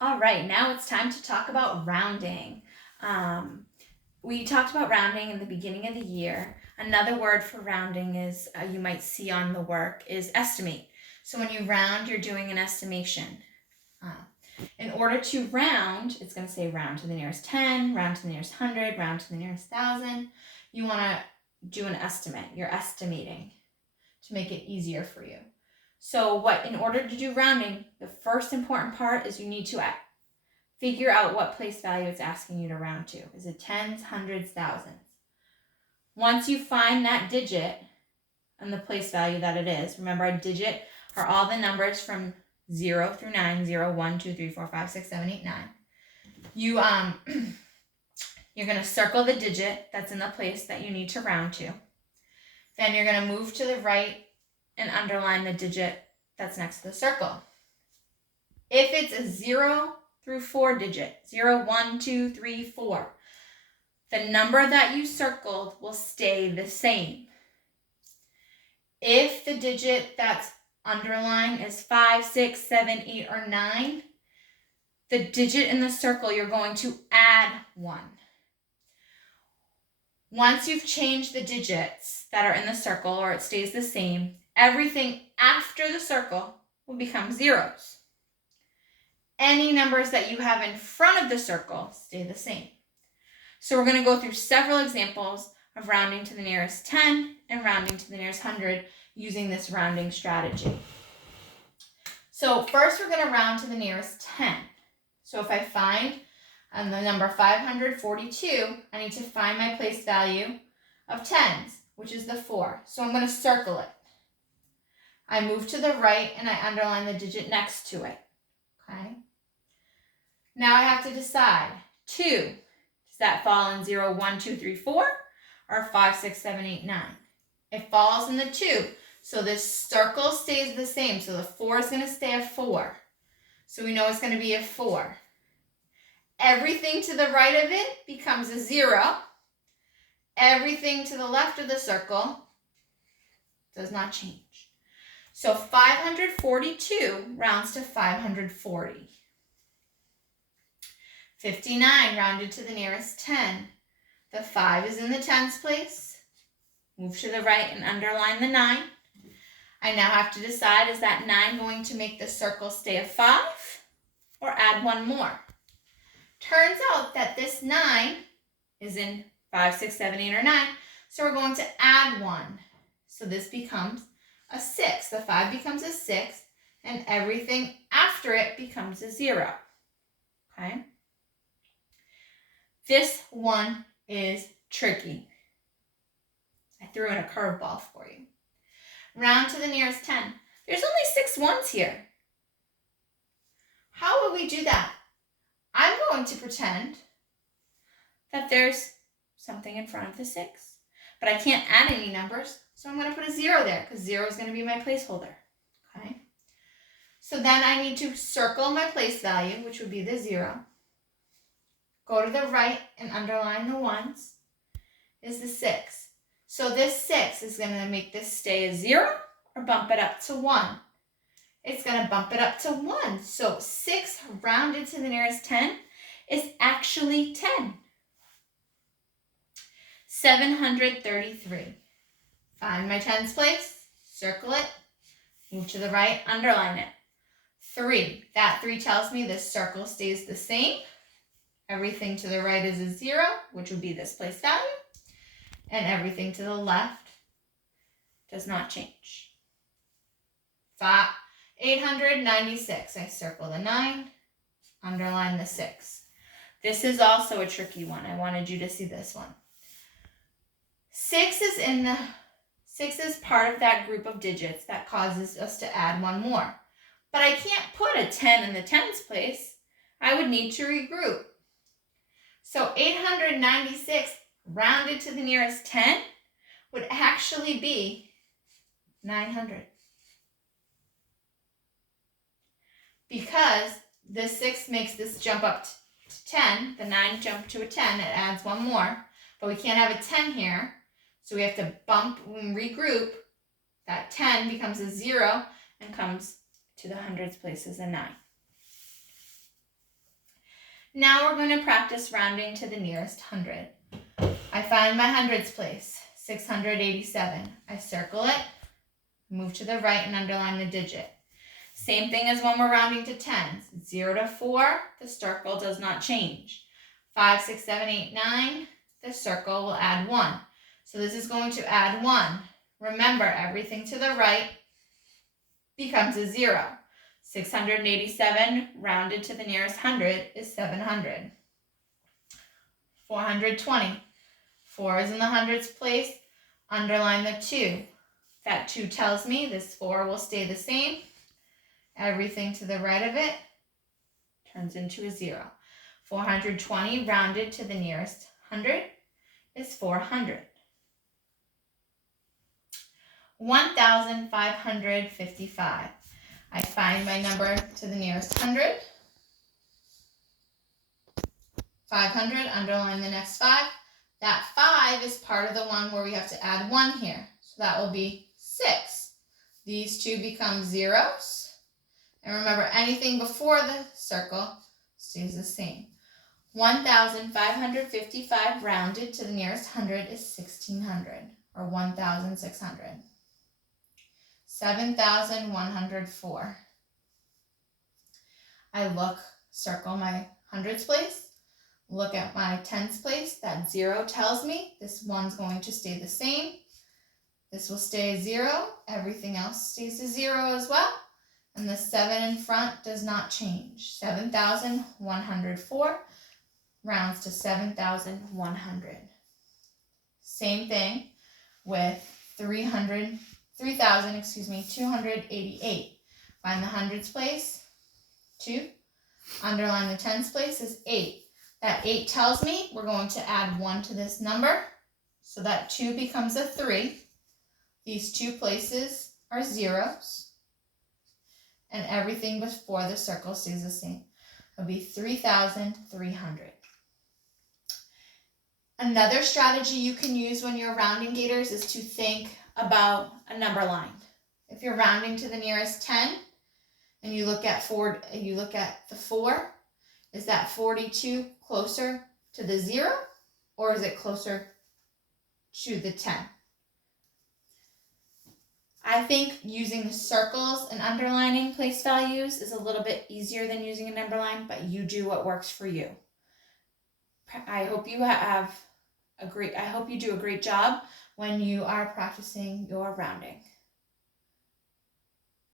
All right, now it's time to talk about rounding. We talked about rounding in the beginning of the year. Another word for rounding is you might see on the work is estimate. So when you round, you're doing an estimation. Uh, in order to round, it's going to say round to the nearest 10, round to the nearest 100, round to the nearest 1,000. You want to do an estimate. You're estimating to make it easier for you. So in order to do rounding, the first important part is you need to figure out what place value it's asking you to round to. Is it tens, hundreds, thousands? Once you find that digit and the place value that it is, remember a digit are all the numbers from 0 through 9, 0, 1, 2, 3, 4, 5, 6, 7, 8, 9. You're going to circle the digit that's in the place that you need to round to. Then you're going to move to the right and underline the digit that's next to the circle. If it's a 0 through 4 digit, 0, 1, 2, 3, 4, the number that you circled will stay the same. If the digit that's underlined is 5, 6, 7, 8, or 9, the digit in the circle, you're going to add 1. Once you've changed the digits that are in the circle, or it stays the same, everything after the circle will become zeros. Any numbers that you have in front of the circle stay the same. So we're going to go through several examples of rounding to the nearest 10 and rounding to the nearest 100 using this rounding strategy. So first we're going to round to the nearest 10. So if I find the number 542, I need to find my place value of tens, which is the 4. So I'm going to circle it. I move to the right and I underline the digit next to it. Okay. Now I have to decide, 2, does that fall in 0, 1, 2, 3, 4, or 5, 6, 7, 8, 9? It falls in the 2, so this circle stays the same, so the 4 is going to stay a 4. So we know it's going to be a 4. Everything to the right of it becomes a 0. Everything to the left of the circle does not change. So 542 rounds to 540. 59 rounded to the nearest 10. The 5 is in the tens place. Move to the right and underline the 9. I now have to decide, is that 9 going to make the circle stay a 5 or add 1 more? Turns out that this 9 is in 5, 6, 7, 8, or 9, so we're going to add 1. So this becomes a 6. The 5 becomes a 6, and everything after it becomes a 0. Okay? This one is tricky. I threw in a curveball for you. Round to the nearest 10. There's only 6 ones here. How will we do that? I'm going to pretend that there's something in front of the 6. But I can't add any numbers, so I'm going to put a 0 there because 0 is going to be my placeholder. Okay? So then I need to circle my place value, which would be the 0. Go to the right and underline the 1s, is the 6. So this 6 is going to make this stay a 0 or bump it up to 1. It's going to bump it up to 1. So 6 rounded to the nearest 10 is actually 10. 733. Find my tens place, circle it, move to the right, underline it. 3. That 3 tells me this circle stays the same. Everything to the right is a 0, which would be this place value. And everything to the left does not change. 896. I circle the 9, underline the 6. This is also a tricky one. I wanted you to see this one. 6 is part of that group of digits that causes us to add 1 more. But I can't put a 10 in the tens place. I would need to regroup. So 896 rounded to the nearest 10 would actually be 900. Because the 6 makes this jump up to 10, the 9 jump to a 10, it adds 1 more. But we can't have a 10 here, so we have to bump and regroup. That 10 becomes a 0 and comes to the hundreds place as a 9. Now we're going to practice rounding to the nearest hundred. I find my hundreds place, 687. I circle it, move to the right and underline the digit. Same thing as when we're rounding to tens. 0 to 4, the circle does not change. 5, 6, 7, 8, 9, the circle will add 1. So this is going to add 1. Remember, everything to the right becomes a 0. 687 rounded to the nearest hundred is 700. 420. 4 is in the hundreds place. Underline the 2. That 2 tells me this 4 will stay the same. Everything to the right of it turns into a 0. 420 rounded to the nearest hundred is 400. 1,555. I find my number to the nearest hundred. 500, underline the next 5. That 5 is part of the one where we have to add 1 here. So that will be 6. These two become zeros. And remember, anything before the circle stays the same. 1,555 rounded to the nearest hundred is 1,600, or 1,600. 7,104. I circle my hundreds place, look at my tens place. That 0 tells me this one's going to stay the same. This will stay a 0. Everything else stays a 0 as well. And the 7 in front does not change. 7,104 rounds to 7,100. Same thing with 3,288. Find the hundreds place, 2. Underline the tens place is 8. That 8 tells me we're going to add 1 to this number. So that 2 becomes a 3. These two places are zeros. And everything before the circle stays the same. It'll be 3,300. Another strategy you can use when you're rounding gators is to think about a number line. If you're rounding to the nearest 10 and you look at the 4, is that 42 closer to the 0 or is it closer to the 10? I think using circles and underlining place values is a little bit easier than using a number line, but you do what works for you. I hope you do a great job when you are practicing your rounding.